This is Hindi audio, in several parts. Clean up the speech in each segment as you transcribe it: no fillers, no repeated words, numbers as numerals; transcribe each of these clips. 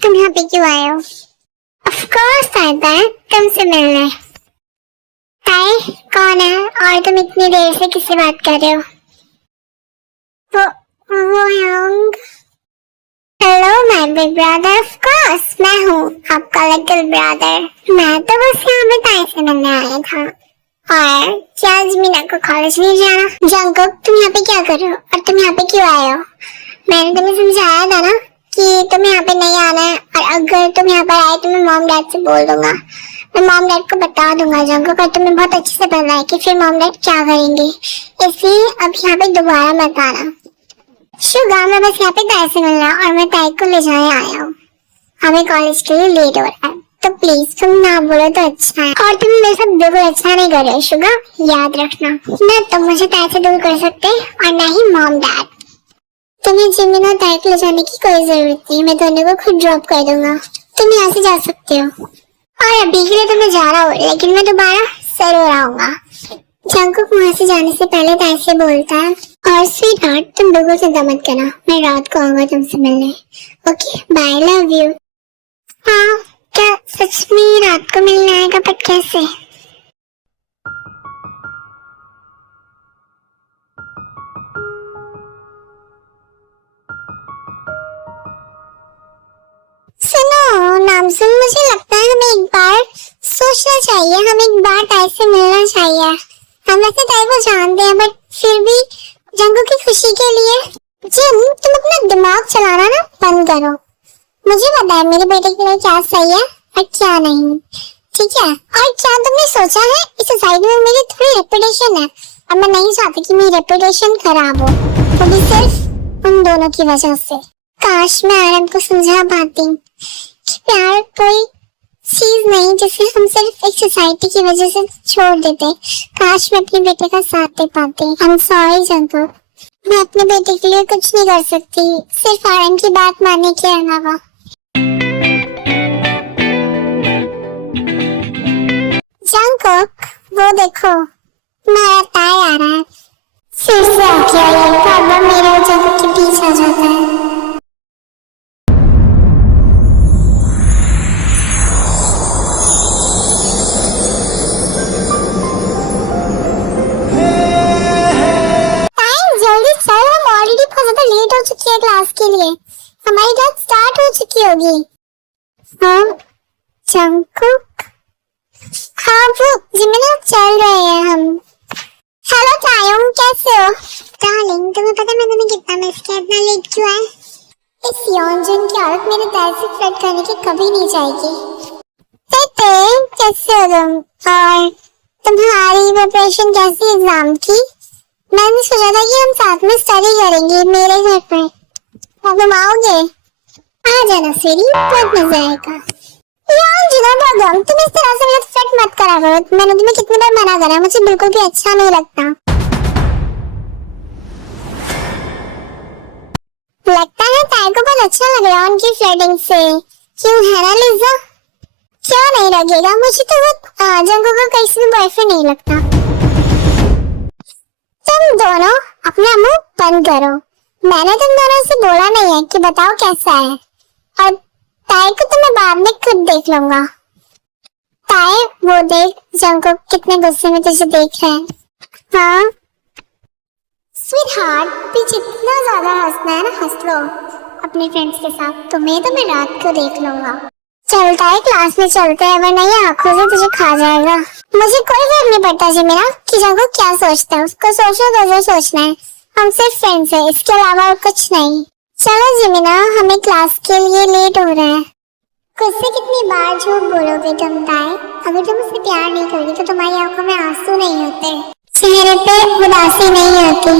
तुम यहाँ पे क्यों आए हो? ऑफ कोर्स आता है तुमसे मिलने। हाय, कौन है और तुम इतनी देर से किससे बात कर रहे हो? वो Yong. Hello my big brother, of course मैं हूँ आपका लिटिल ब्रदर। मैं तो बस यहाँ पे ताई से मिलने आया था। और क्या आज मीना को कॉलेज नहीं जाना? जंगकुक, तुम यहाँ पे क्या कर रहे हो और तुम यहाँ पे क्यों आए हो? मैंने तुम्हें समझाया था ना कि तुम्हें यहाँ पे नहीं आना है, और अगर तुम यहाँ पर आए तो मैं मॉम डैड से बोल दूंगा। मैं मॉम डैड को बता दूंगा जंगकुक, और तुम्हें बहुत अच्छे से पता है कि फिर मॉम डैड क्या करेंगे, इसलिए अब यहाँ पे दोबारा मत आना। शुगा, मैं बस यहाँ पे ताई से मिलना और मैं ताई को ले जाने आया हूँ। हमें कॉलेज के लिए लेट हो रहा है, तो प्लीज तुम ना बोलो तो अच्छा है। और तुम मेरे साथ बिल्कुल अच्छा नहीं कर रहे हो शुगा, याद रखना। न तुम मुझे ताई से दूर कर सकते और न ही मॉम डैड। तुम्हें जिमिन और ताई को ले जाने की कोई जरूरत नहीं, मैं दोनों को खुद ड्रॉप कर दूंगा। तुम यहाँ से जा सकते हो। और अभी के लिए तो मैं जा रहा हूँ, लेकिन मैं दोबारा जरूर आऊंगा। जंगकुक वहाँ से जाने से पहले ताई से बोलता है, और स्वीट हार्ट तुम बिल्कुल चिंता मत करना, मैं रात को आऊंगा तुमसे मिलने। Okay bye, love you. हाँ, क्या सच में रात को मिलने आएगा? बट कैसे? सुनो नामसुन, मुझे लगता है हमें एक बार सोचना चाहिए, हमें एक बार ताई से मिलना चाहिए। हम वैसे ताई को जानते हैं, बट फिर भी जंगकुक की खुशी के लिए। जिन, तुम अपना दिमाग चलाना ना बंद करो। मुझे पता है मेरे बेटे के लिए क्या सही है और क्या नहीं, ठीक है? और क्या तुमने सोचा है, इस सोसाइटी में मेरी थोड़ी रेपुटेशन है, और मैं नहीं चाहती कि मेरी रेपुटेशन खराब हो, वो भी सिर्फ उन दोनों की वजह से। काश मैं आरम को समझा पाती कि प्यार कोई चीज नहीं जिसे हम सिर्फ एक सोसाइटी की वजह से छोड़ देते। काश मैं अपने बेटे का साथ दे पाती। आई एम सॉरी जंगकुक, मैं अपने बेटे के लिए कुछ नहीं कर सकती, सिर्फ आरम की बात मानने के अलावा। जंगकुक, वो देखो मेरा ताई आ रहा है। फिर से आ गया ये, प्रॉब्लम मेरे और जंगकुक के बीच आ जाता है। क्लास के लिए हमारी क्लास स्टार्ट हो चुकी होगी। हाँ जंगकुक, हाँ वो जिमिना चल रहे हैं हम। हेलो तायोंग, कैसे हो? डार्लिंग, तुम्हें पता है मैं तुम्हें कितना मिस किया, इतना लेट क्यों आए? इस योंजन की औरत मेरे ताई से फ्लर्ट करने की कभी नहीं जाएगी। ते कैसे हो तुम? और तुम्हारी प्रिपरेशन कैसी एग्जाम की? मैंने सोचा था कि हम साथ में स्टडी करेंगे मेरे घर पर। तुम आओगे? आ जाना स्वीटी, बहुत मजा आएगा। यार जिना प्रॉब्लम, तुम इस तरह से मेरे फ्लर्ट मत करा करो। मैंने तुम्हें कितनी बार मना करा, मुझे बिल्कुल भी अच्छा नहीं लगता। लगता है ताई को बहुत अच्छा लग रहा है उनकी फ्लर्टिंग से, क्यों है ना लिज़ा? क्यों नहीं लगेगा? मुझे तो वो जंगकुक का किसी भी बॉयफ्रेंड नहीं लगता। तुम दोनों अपना मुंह बंद करो। मैंने तुम दोनों से बोला नहीं है कि बताओ कैसा है, और ताई को तो मैं बाद में खुद देख लूंगा। ताई वो देख, जंगकुक कितने गुस्से में तुझे देख रहे हैं। हाँ स्वीट हार्ट, भी जितना ज्यादा हंसना है ना हंस लो अपने फ्रेंड्स के साथ, तुम्हें तो मैं रात को देख लूंगा। चलता है क्लास में चलते हैं, वरना ये आंखों से तुझे खा जाएगा। मुझे कोई फर्क नहीं पड़ता जिमिना कि जंगकुक क्या सोचता है, उसको सोचना तो जो सोचना है, हम सिर्फ फ्रेंड्स हैं, इसके अलावा और कुछ नहीं। चलो जिमिना, हमें क्लास के लिए लेट हो रहा है। खुद से कितनी बार झूठ बोलोगे तुम ताई? अगर तुम उससे प्यार नहीं करोगी तो तुम्हारी आंखों में आंसू नहीं होते, चेहरे पे उदासी नहीं होती,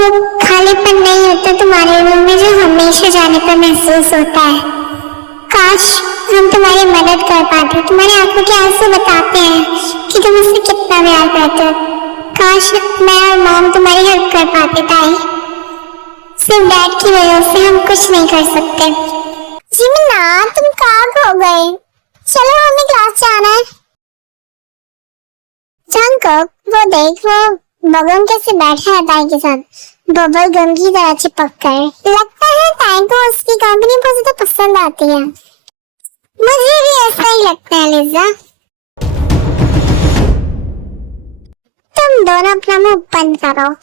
वो खालीपन नहीं होता तुम्हारे रूम में जो हमेशा जाने पर महसूस होता है। काश हम तुम्हारी मदद कर पाते। तुम्हारी आंखों के आंसू बताते हैं कि तुम उससे कितना प्यार करते हो। काश मैं और मॉम तुम्हारी हेल्प कर पाते ताई। सिर्फ डैड की वजह से हम कुछ नहीं कर सकते। जिमिना तुम कहाँ खो गए? चलो हमें क्लास जाना है। जंगकुक वो देख, वो बबल कैसे बैठा है ताई के साथ, बबल गम की तरह चिपक कर। लगता है ताई को उसकी कंपनी बहुत ज्यादा पसंद आती है। मुझे भी ऐसा ही लगता है लिजा। तुम दोनों अपना मुंह बंद करो।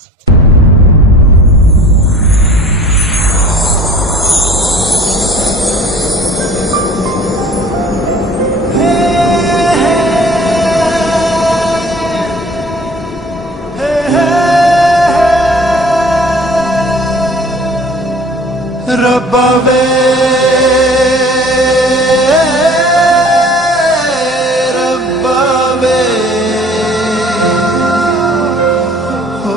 रब्बा वे रब्बा वे हो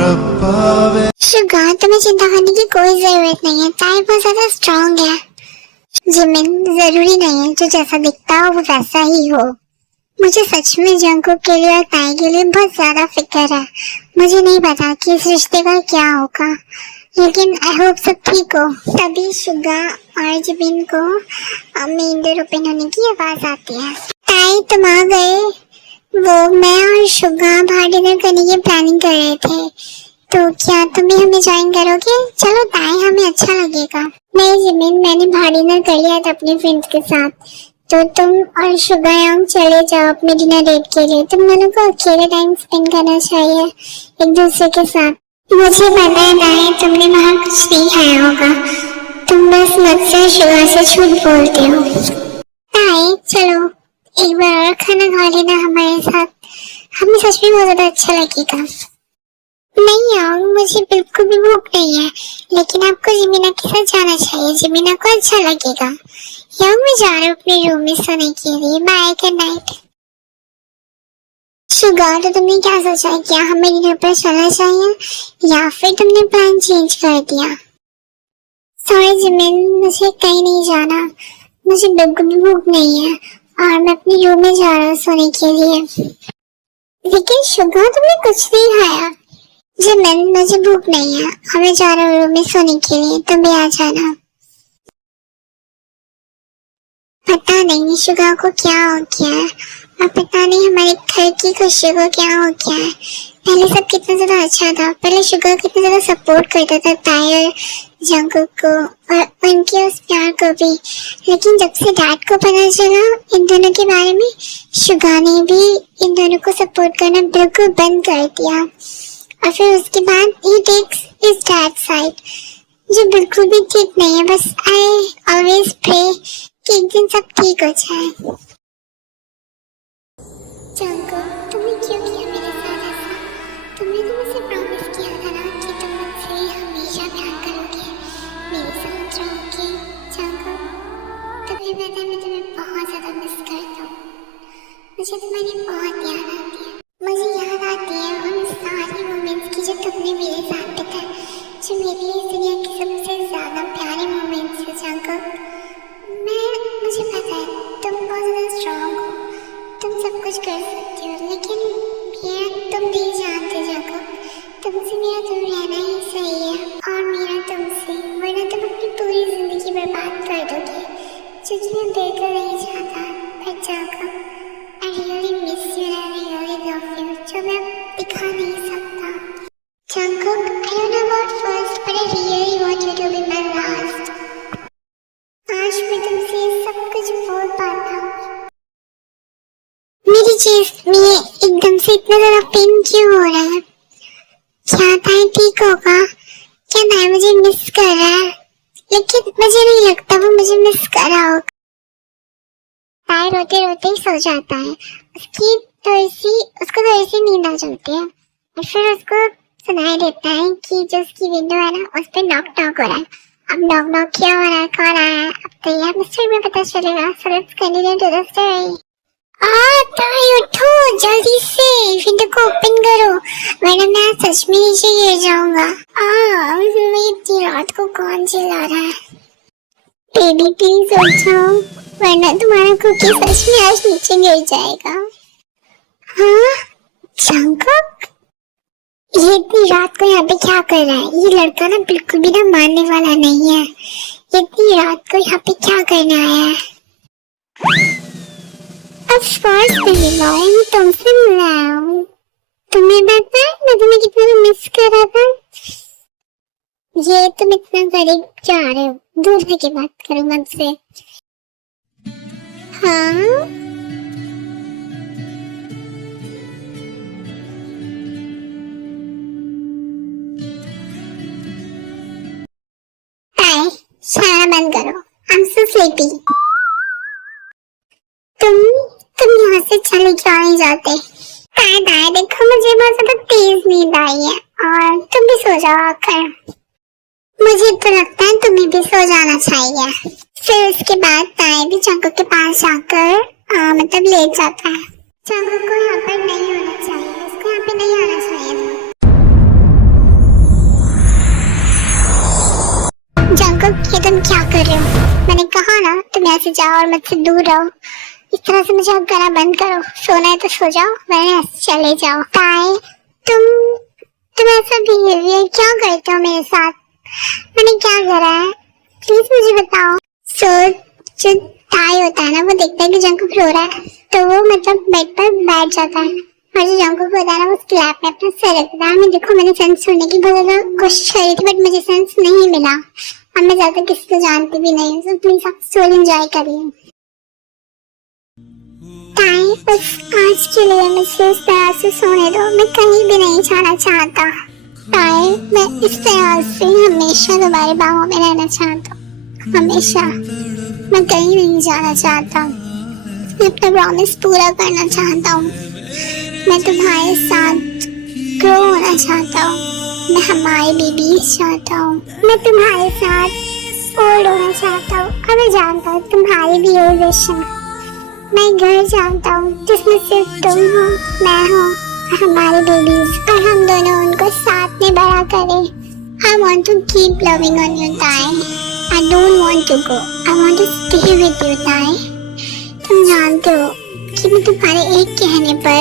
रब्बा वे। शुगर तुम्हें चिंता करने की कोई जरूरत नहीं है। ताई बहुत ज्यादा स्ट्रॉन्ग है। जिमिन जरूरी नहीं है जो जैसा दिखता हो वो वैसा ही हो। मुझे सच में जंगकुक के लिए और ताई के लिए बहुत ज्यादा फिक्र है। मुझे नहीं पता कि इस रिश्ते का क्या होगा, लेकिन आई होप सब ठीक हो। तभी शुगा और जिबिन को मेन डोर ओपन होने की आवाज आती है। ताई तुम आ गए। वो मैं और शुगा बाहर डिनर करने की प्लानिंग कर रहे थे, तो क्या तुम भी हमें ज्वाइन करोगे? चलो ताई, हमें अच्छा लगेगा। नहीं जिबिन, मैंने बाहर डिनर कर लिया था अपने फ्रेंड्स के साथ, तो तुम और शुगा यंग चले जाओ अपने डिनर डेट के लिए। तुम दोनों को अकेले टाइम स्पेंड करना चाहिए एक दूसरे के साथ। मुझे पता है ताई तुमने वहाँ कुछ नहीं खाया होगा, तुम बस मुझसे शुगर से झूठ बोलते हो। ताई चलो एक बार और खाना खा लेना हमारे साथ, हमें सच में बहुत ज्यादा अच्छा लगेगा। नहीं यार, मुझे बिल्कुल भी भूख नहीं है, लेकिन आपको जिमिना के साथ जाना चाहिए, जिमिना को अच्छा लगेगा। यार मैं जा रहा हूँ अपने रूम में सोने के लिए। Bye, good night. शुगर, तो तुमने क्या सोचा है? क्या हमें डिनर पर चलना चाहिए या फिर तुमने प्लान चेंज कर दिया? सॉरी जिमिन, मुझे कहीं नहीं जाना, मुझे बिल्कुल भी भूख नहीं है और मैं अपने रूम में जा रहा हूँ सोने के लिए। लेकिन शुगर, तुमने कुछ नहीं खाया। जिमिन, मुझे भूख नहीं है और मैं जा रहा हूँ रूम में सोने के लिए, तुम भी आ जाना। पता नहीं शुगर को क्या हो गया है और पता नहीं हमारे घर की खुशी को क्या हो गया है। पहले सब कितना ज्यादा अच्छा था, पहले शुगर कितना ज्यादा सपोर्ट करता था ताई और जंगकुक को और उनके उस प्यार को भी, लेकिन जब से डैड को पता चला इन दोनों के बारे में, शुगर ने भी इन दोनों को सपोर्ट करना बिल्कुल बंद कर दिया और फिर उसके बाद ही टेक्स हिज डैड साइड, जो बिल्कुल भी ठीक नहीं है। बस आई ऑलवेज प्रे कि एक दिन सब ठीक हो जाए। जंगकुक, तुमने क्यों किया मेरे साथ ऐसा? तुमने तो मुझसे प्रॉमिस किया था ना कि तुम मुझसे हमेशा प्यार करोगे, मेरे साथ रहोगे। जंगकुक, तुम्हें पता है मैं तुम्हें बहुत ज्यादा मिस करता हूँ। मुझे तुम्हारी बहुत याद आती है। मुझे याद आती है उन सारी मोमेंट्स की जो तुमने मेरे साथ बिताए, जो मेरे लिए इस दुनिया के सबसे ज्यादा प्यारे मोमेंट्स हैं। जंगकुक, मुझे पता है तुम बहुत ज्यादा स्ट्रॉन्ग हो, तुम सब कुछ कर सकती हो, लेकिन मेरा तुम नहीं जानते जंगकुक, तुमसे मेरा दूर रहना ही सही है और मेरा तुमसे, वरना तुम अपनी पूरी जिंदगी बर्बाद कर दोगे, जो कि मैं बिल्कुल नहीं चाहता। But Jungkook, I really miss you and I really love you, जो मैं दिखा नहीं सकता। Jungkook, I don't know about first, but I really want you to be my last। आज मैं तुमसे सब कुछ बोल पाता हूँ। मेरी चेस्ट में एकदम से इतना ज्यादा पेन क्यों हो रहा है? क्या ताई ठीक होगा? क्या ताई मुझे मिस कर रहा है? लेकिन मुझे नहीं लगता वो मुझे मिस कर रहा होगा। ताई रोते रोते ही सो जाता है। उसको थोड़ी सी नींद आ जाती है और फिर उसको सुनाई देता है कि जो उसकी विंडो है ना, उस पर नॉक नॉक हो रहा है। अब नॉक नॉक क्या हो रहा है, कौन आया है? अब तो यह मिस्ट्री में पता चलेगा। So let's continue to the story। ताई उठो जल्दी से, विंडो को ओपन करो वरना मैं सच में नीचे गिर जाऊंगा। मैं इतनी रात को कौन चिल्ला रहा है? बेबी प्लीज उठ जाओ वरना तुम्हारा कुकी सच में आज नीचे गिर जाएगा। हाँ जंगकुक, ये इतनी रात को यहाँ पे क्या कर रहा है? ये लड़का ना बिल्कुल भी ना मानने वाला नहीं है। ये इतनी रात को यहाँ पे क्या करने आया है? Of course baby boy, मैं तुमसे मिलने आया हूँ। तुम्हें पता है मैं तुम्हें कितना मिस कर रहा था? ये तुम इतना करीब जा रहे हो, दूर रह के बात करो मुझसे। हाँ शरारा बंद करो, I'm so sleepy। तुम यहाँ से चले क्यों नहीं जाते? ताए देखो मुझे बहुत ज्यादा तेज नींद आई है और तुम भी सो जाओ आकर। मुझे तो लगता है तुम्हें भी सो जाना चाहिए। फिर उसके बाद ताए भी जंगकुक के पास जाकर मतलब लेट जाता है। जंगकुक को यहाँ पर नहीं होना चाहिए, उसको यहाँ पे नहीं आना चाहिए। जंगकुक ये तुम क्या कर रहे हो? मैंने कहा ना तुम यहाँ से जाओ और मुझसे दूर रहो। इस तरह से मुझे गला बंद करो, सोना है तो सो जाओ वरना चले जाओ। ताए तुम ऐसा बिहेवियर क्यों करते हो मेरे साथ? मैंने क्या करा है प्लीज मुझे बताओ। जो ताए होता है ना वो देखता है कि जंगकुक रो रहा है तो वो मतलब बेड पर बैठ जाता है और जो जंगकुक होता है ना वो उसके लैप में अपना सर रखता है। मैं देखो मैंने सेंस सुनने की बहुत ज्यादा कोशिश करी थी बट मुझे सेंस नहीं मिला और मैं ज्यादा किसी को जानती भी नहीं हूँ। तो प्लीज आप स्टोरी एंजॉय करिए। बस आज के लिए मुझे इस तरह से सोने दो, मैं कहीं भी नहीं जाना चाहता। ताए मैं इस तरह से हमेशा तुम्हारे बाहों में रहना चाहता हूँ, हमेशा। मैं कहीं नहीं जाना चाहता, मैं अपना प्रॉमिस पूरा करना चाहता हूँ। मैं तुम्हारे साथ ग्रो होना चाहता हूँ, मैं हमारी बेबी चाहता हूँ। मैं तुम्हारे साथ ओल्ड होना चाहता हूँ और मैं जानता हूँ तुम्हारी भी यही विश है। मैं घर जानता हूँ जिसमें सिर्फ तुम हो, मैं हूँ और हमारे बेबीज, और हम दोनों उनको साथ में बड़ा करें। I want to keep loving on you, ताए। I don't want to go. I want to stay with you, ताए। तुम जानते हो कि मैं तुम्हारे एक कहने पर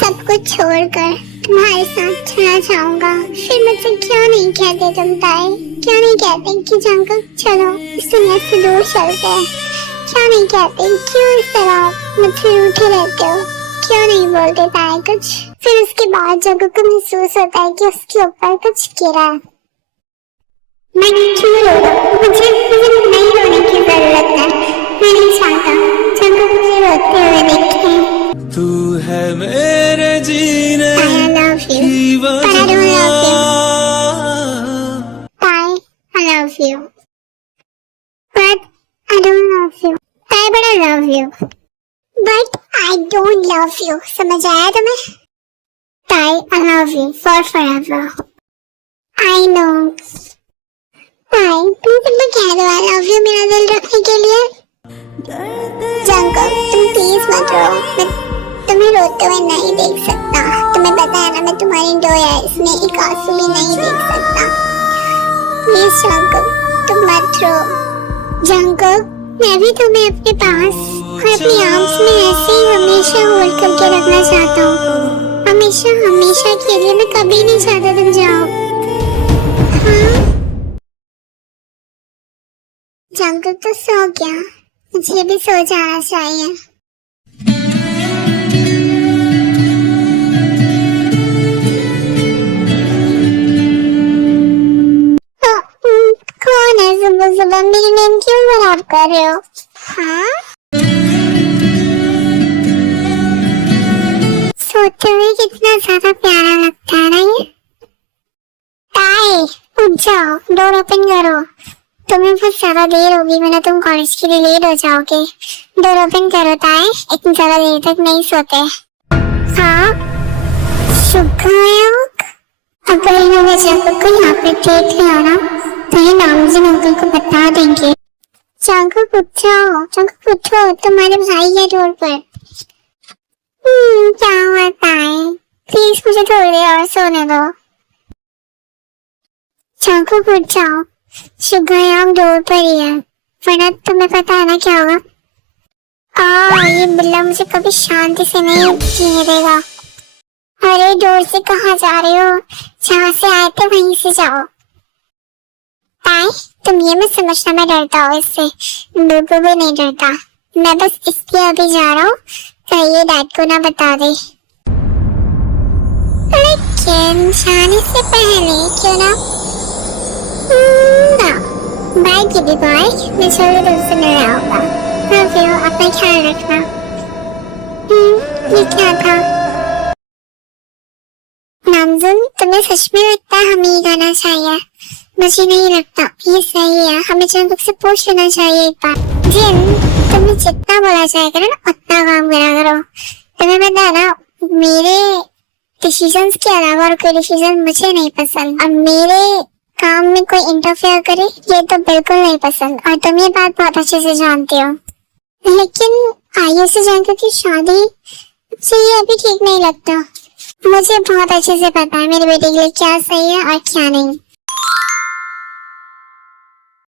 सब कुछ छोड़कर तुम्हारे साथ रहना चाहूँगा। फिर मुझसे क्यों नहीं कहते तुम ताए? क्यों नहीं कहते कि जंगकुक चलो इस दुनिया से दूर चलते हैं? क्यों नहीं कहते? क्यों इस तरह मुझसे रूठे रहते हो? क्यों नहीं बोलते ताए कुछ? फिर उसके बाद जंगकुक को महसूस होता है कि उसके ऊपर कुछ गिरा है। मैं क्यों रो रहा हूँ? मुझे नहीं रोने की जरूरत है। मैं नहीं चाहता जंगकुक मुझे रोते हुए देखे। तू है मेरे जीने की वजह। ताए I love you, but I don't love you. ताए but I love you, but I don't love you. समझ आया तुम्हें? ताए I love you for forever. I know. ताए प्लीज अपना कह दो I love you मेरा दिल रखने के लिए। जंगकुक तुम प्लीज मत रो, मैं तुम्हें रोते हुए नहीं देख सकता। तुम्हें पता है ना मैं तुम्हारी दो आईज में एक आंसू भी नहीं देख सकता। प्लीज जंगकुक तुम मत रो। जंगकुक मैं भी तुम्हें अपने पास और अपनी आर्म्स में ऐसे ही हमेशा होल्ड करके रखना चाहता हूँ, हमेशा हमेशा के लिए। मैं कभी नहीं चाहता तुम जाओ। हाँ जंगकुक तो सो गया, मुझे भी सो जाना चाहिए। कौन है सुबह सुबह मेरी नींद क्यों खराब कर रहे हो? हाँ सोते हुए कितना ज्यादा प्यारा लगता है ना ये। ताए उठ जाओ, डोर ओपन करो। तुम्हें बहुत ज्यादा देर होगी वरना तुम कॉलेज के लिए लेट हो जाओगे। डोर ओपन करो ताए, इतनी ज्यादा देर तक नहीं सोते। हाँ शुक्रिया। अगर इन्होंने जंगकुक को यहाँ पे देख लिया ना तो ये नामजीन अंकल को बता देंगे। जंगकुक उठो, जंगकुक उठो, तुम्हारे भाई है डोर पर। क्या होता है? प्लीज मुझे थोड़ी देर और सोने दो। चाकू उठ जाओ, शुगायांग डोर पर ही है, वरना तुम्हें पता है ना क्या होगा। ये बिल्ला मुझे कभी शांति से नहीं जीने देगा। अरे डोर से कहाँ जा रहे हो? जहाँ से आए थे वहीं से जाओ। ताई, तुम ये मत समझना मैं डरता हूँ इससे, बिल्कुल भी नहीं डरता। मैं बस इसलिए अभी जा रहा हूँ ताकि ये डैड को ना बता दे। लेकिन जाने से पहले क्यों ना बाय किडी बॉय, मैं जल्दी तुमसे मिलने आऊंगा। लव यू, अपना ख्याल रखना। ये क्या था? नामजुन, तुम्हें सच में लगता है हमें ये गाना चाहिए? मुझे नहीं लगता ये सही है, हमें जंगुक से पूछ लेना चाहिए एक बार। जिन, तुम्हें जितना बोला जाए करो ना उतना काम करा करो। तुम्हें पता है ना, मेरे डिसीजंस के अलावा और कोई डिसीजन मुझे नहीं पसंद, और मेरे काम में कोई इंटरफेयर करे ये तो बिल्कुल नहीं पसंद, और तुम ये बात बहुत अच्छे से जानते हो। लेकिन आयु से जंगुक की शादी मुझे ये अभी ठीक नहीं लगता। मुझे बहुत अच्छे से पता है मेरे बेटे के लिए क्या सही है और क्या नहीं।